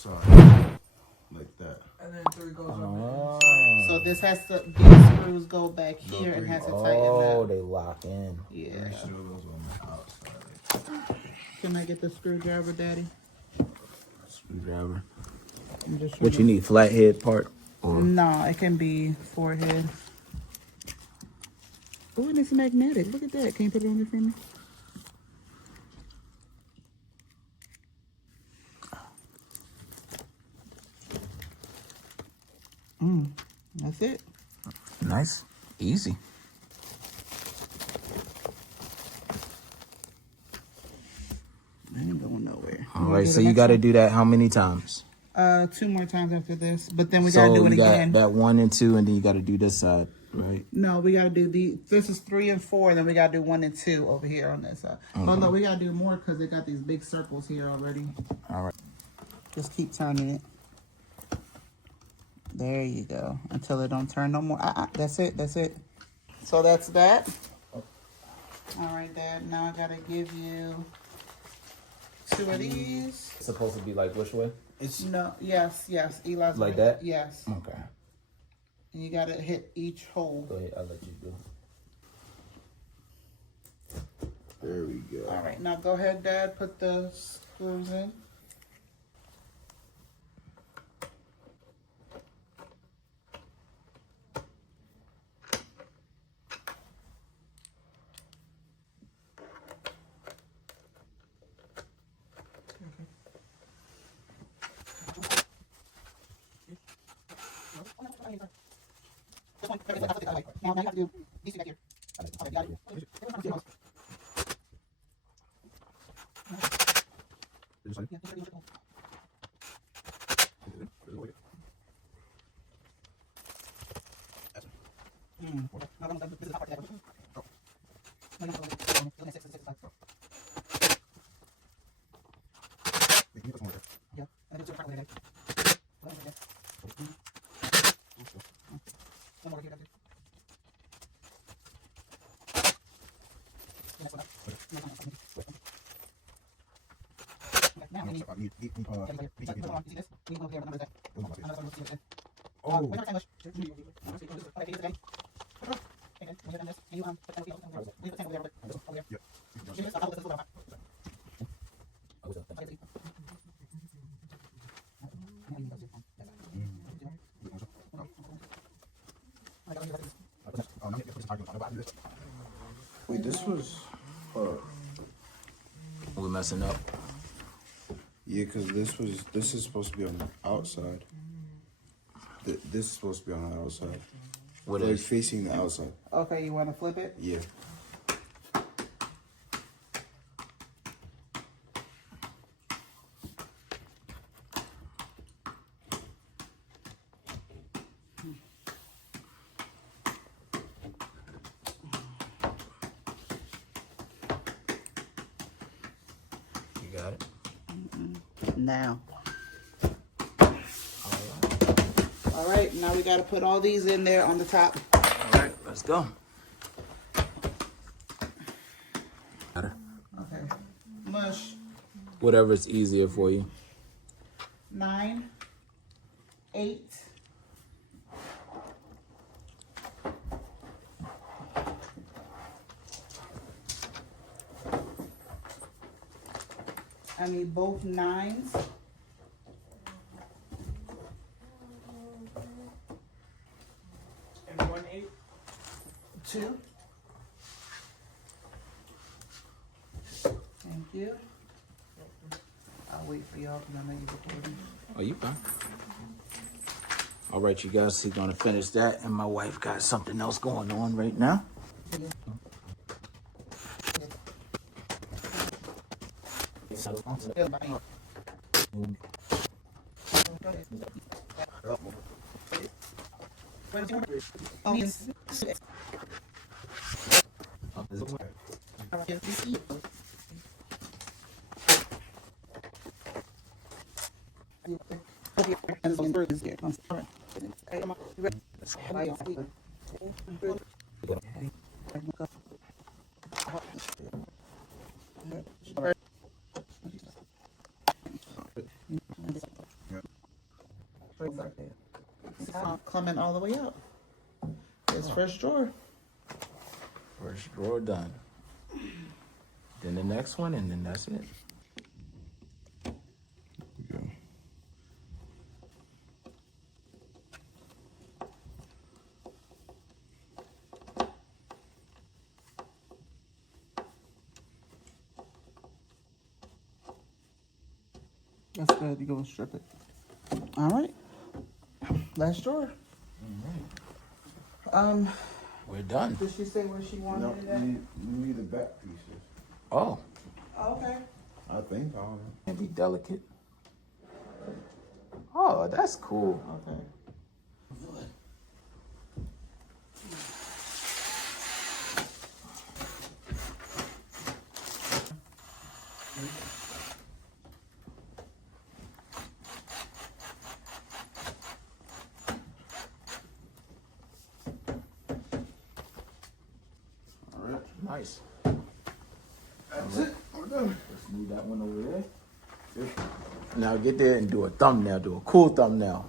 Sorry. Like that. And then 3 goes on the inside. So this has to, these screws go back here and has to tighten Oh, up. they lock in. Yeah. Make sure those on the outside. Can I get the screwdriver, Daddy? Screwdriver. I'm just What you need, flathead part? Or No, it can be forehead. Oh, and it's magnetic. Look at that. Can you put it on there for me? That's it. nice, easy. I ain't going nowhere. All right, so you got to do that how many times? 2 more times after this, but then we gotta do it you got again. that 1 and 2, and then you got to do this side, right? No, we gotta do this is 3 and 4, then we gotta do 1 and 2 over here on this side. Okay. Oh no, we gotta do more because they got these big circles here already. All right. Just keep turning it. There you go. Until it don't turn no more. That's it. That's it. So that's that. All right, Dad. Now I gotta give you 2 of these. It's supposed to be like which way? It's No. Yes. Yes. Eli's Like right. that? Yes. Okay. And you gotta hit each hole. Go ahead, I'll let you do. there we go. All right. Now go ahead, Dad. Put the screws in. Now you have to do these 2 back here. Okay, got it. Wait, this was. We messing up. Yeah, because this is supposed to be on the outside. This is supposed to be on the outside. What Like is? facing the outside. Okay, you want to flip it? Yeah. You got it. Now. All right, now we got to put all these in there on the top. All right, let's go. Got it. Okay. Mush. Whatever's easier for you. 9, 8. I need both 9s. And 1 8. 2. Thank you. I'll wait for y'all because I know you're recording. Oh, you fine. All right, you guys, we're gonna finish that, and my wife got something else going on right now. Oh, yes. right there. It's coming all the way up. It's first drawer. First drawer done. Then the next one, and then that's it. Go. That's good. You go and strip it. All right. Last drawer. We're done. Did she say where she wanted No, it at? you need the back pieces. Oh, Okay. I think. I don't know. and be delicate. Oh, that's cool. Okay. All right. Nice. That's it. We're done. Let's move that one over there. Now get there and do a thumbnail. Do a cool thumbnail.